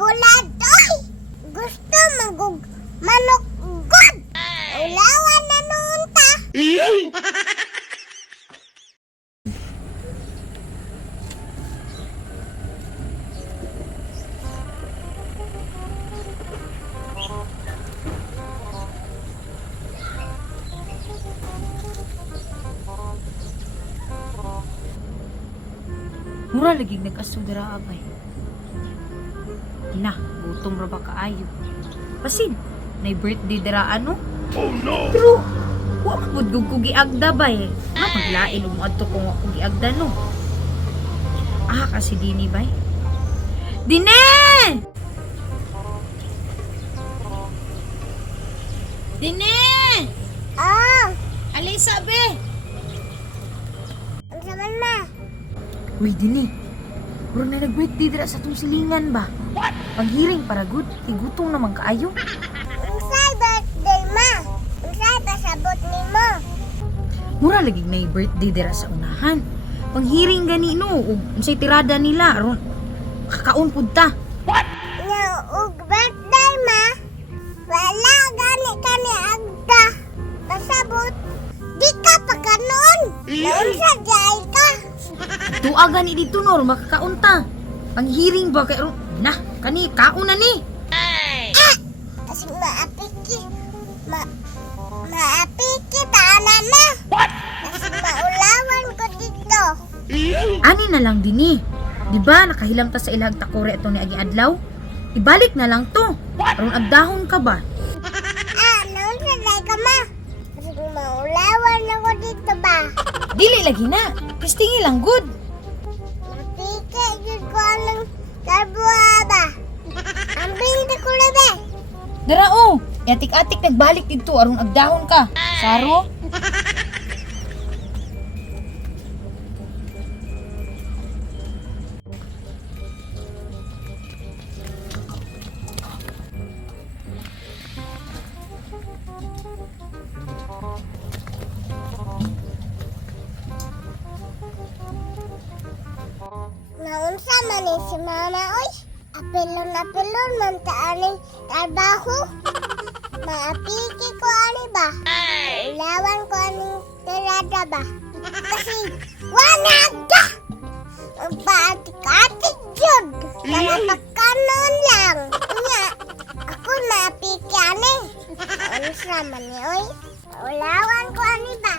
bulad, oy! Gusto magug manok god! Ulawan na noon ta! Mura lagi nag-asudra abay. Na, gutom ra ba kaayo? Pasin, nay birthday dira ano? Oh no. Pero wa mabudgog ko giagda bay. Na paglain mo adto ko nga kog giagda no. Ah, kasi dini bay. Dine! Dine! Oh! Alisa be. Ang saman ma? Uy, dini. Bro na nag-birthday dira sa tong silingan ba? Paghiring para good, tigutong naman kaayo. Unsay birthday ma? Unsay pasabot nimo? Mura lagi na birthday dira sa unahan. Panghiring gani no, ug unsay tirada nila aron kakaon pud ta. Nya ug birthday ma? Wala gani kani agda. Pasabot. Di ka pa kanon. Naunsa jay ka? Tuwa gani dito no, makakaon ta. Panghiring ba kay aron na kani kaon na ni. Kasi maapiki. Maapiki tanan na. Kasi maulawan ko dito. Ani na lang dini. Di ba nakahilam ta sa ilag takore ito ni agi adlaw? Ibalik na lang to. Aron agdahon ka ba? Naunsa jay ka ma? Kasi maulawan ako dito ba? Dili lagi na. Kistingi lang good. Mapike yun ko anong karbuha ba? Ang binti ko labi. Dara o, atik-atik nagbalik dito aron agdahon ka. Saro? Naunsa man ni si mama oy? Apelon man ta aning trabaho. Maapiki ko ani ba? Ulawan ko aning tirada ba? Kasi wanagda! Paatik-atik yun! Mga pagkanon lang! Nga, ako maapiki ani. Naunsa man ni oy? Ulawan ko ani ba?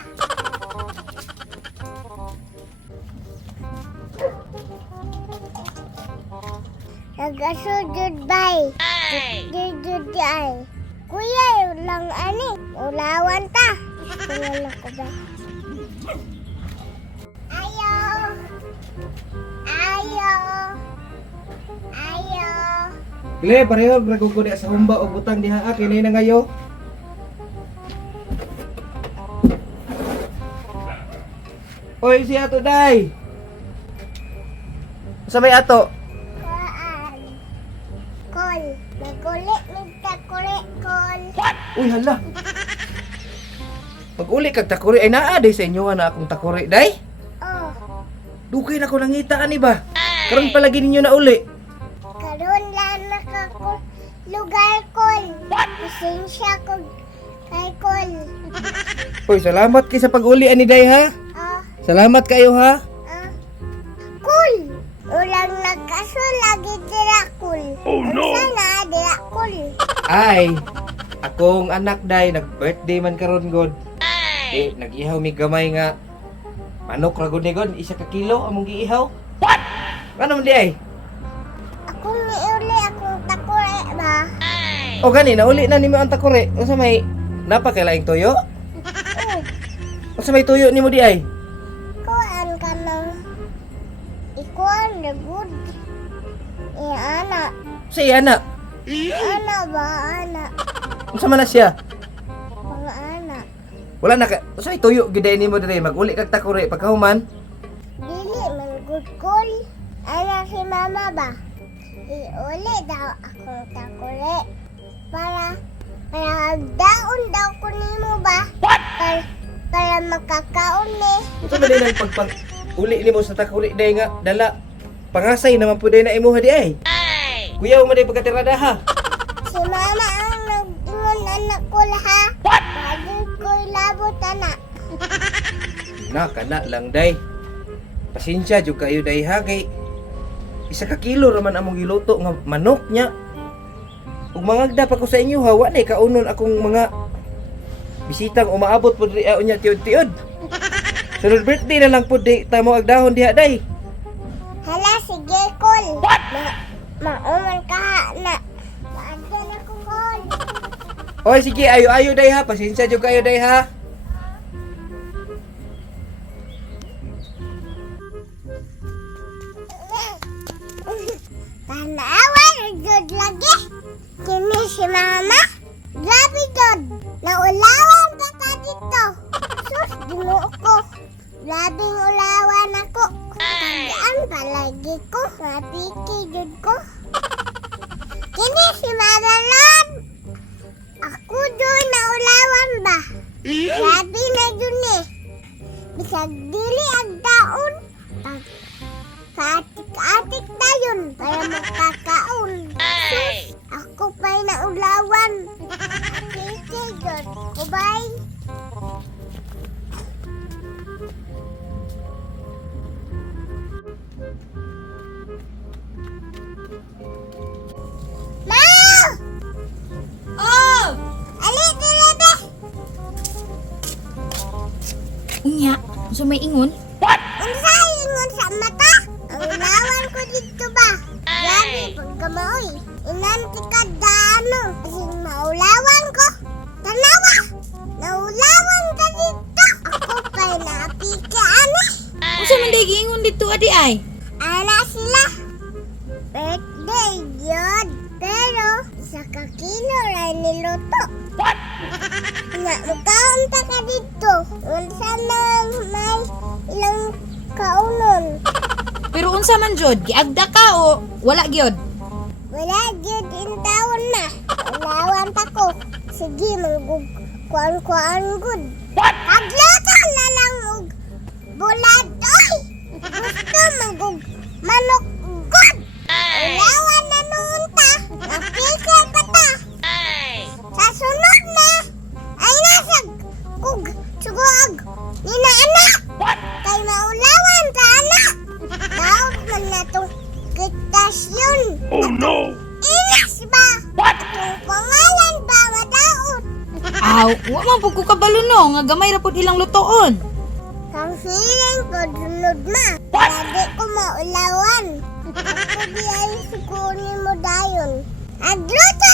Nagasudod bay. Sudod ay. Kuya, yun lang ani. Ulawan ta. Tingnan ako ba? Ayo. Ayo. Ayo. Ile pareho nagugudi sa humba o butang diha kini na ngayo. Oy si ato day. Sabay ato. Kuan. Kol. Nagulit nita kuli kol. Uy hala. Pag-uli kag takuri ay naa day sa inyo na akong takuri day. Oh. Dugay na ko nangita ani ba? Karon palagi ninyo na uli. Karon lang nakako lugar kol. Pasensya ko kay kol. Uy salamat kay sa pag-uli ani day ha. Oh. Salamat kayo ha. Cool! Ulang nagkaso lagi dira cool. Oh no! Sana dira cool. Ay, akong anak day nag-birthday man karon god. Nag-ihaw mi gamay nga manok ra gud ni god, 1 ka kilo among giihaw. What? Ano man di ay? Akong niuli akong takore ba? O gani nauli na nimo ang takore. Unsa may napakalaing toyo? Unsa may tuyo nimo di ay? Kuan ka nang ikuan na good. Ana. Sa ana. Ana ba? Ana. Unsa man na siya? Mga ana. Wala na ka. Unsa may tuyo gid ay nimo diri mag-uli kag takore pagkahuman? Dili man good cool. Ana si mama ba? Iuli daw akong takore. Para daon daw ko nimo ba? Para makakaon ni. Unsa man din ang pagpang uli nimo sa takore day nga dala pangasay naman pud na imuha di ay? Kuya mo day pagkatirada ha. Si mama ang nag-ingon anak ko ha. Pwede ko ilabot anak. Na kana lang day. Pasensya jud kayo day ha kay isa ka kilo raman among giluto nga manok nya. Ug mangagda pa ko sa inyo ha, wa nay kaunon akong mga bisitang umaabot pud ri unya tiud-tiud. Sunod birthday na lang pud di ta mo agdahon diha day. Hala, sige, Kol. Mauman ka na. Maagdan ako, Kol. Oy sige, ayo-ayo day ha, pasensya jud kayo day ha. Tanawan, good lagi. Kini si Mama. Grabe, God. Naulawan ka ka dito. Sus, ginuo ko. Grabing ulawan ako. Tandaan palagi ko. Mapiki, Jud ko. Kini si Mama Lord. Ako doon naulawan ba? Grabe na dun eh. Bisag dili ang taon. Kaatik-atik na yun para makakaon. Sus, ako pa'y naulawan. Sige, God. Kubay. Ma! Oh! Ali, dilebe! Unya, so may ingon? Unsa ingon sa mata? Ang ulawan ko dito ba? Grabe, pagkamaoy. Inanti ka daano. Kasing maulawan ko. Tanawa! Naulawan ka dito. Ako pa'y napikaan eh. Unsa man day giingon dito adi ay? Ana sila. Birthday yun. Pero, isa ka kilo lang niluto. What? Nga, magkaunta ka dito. Unsa nang may ilang kaunon. Pero unsa man jud, giagda ka o wala gyud? Wala gyud in taon na. Ulawan pa ko. Sige, manggug kuan-kuan good. What? Agluto na lang og bulad oy. Gusto manggug manok good. Ulawan na noon ta. Napikir pa ta. Sa sunod na ay nasag kug suguag nina anak. Kay maulawan ta anak. Daog man na tong kitasyon. Oh no! Inas ba? Atong pangalan ba madaot? Aw, wa man pud ko kabalo no, nga gamay ra pud ilang lutoon. Kang feeling ko dunod ma. Lagi ko maulawan. Ako di ay sikunin mo dayon. Agluto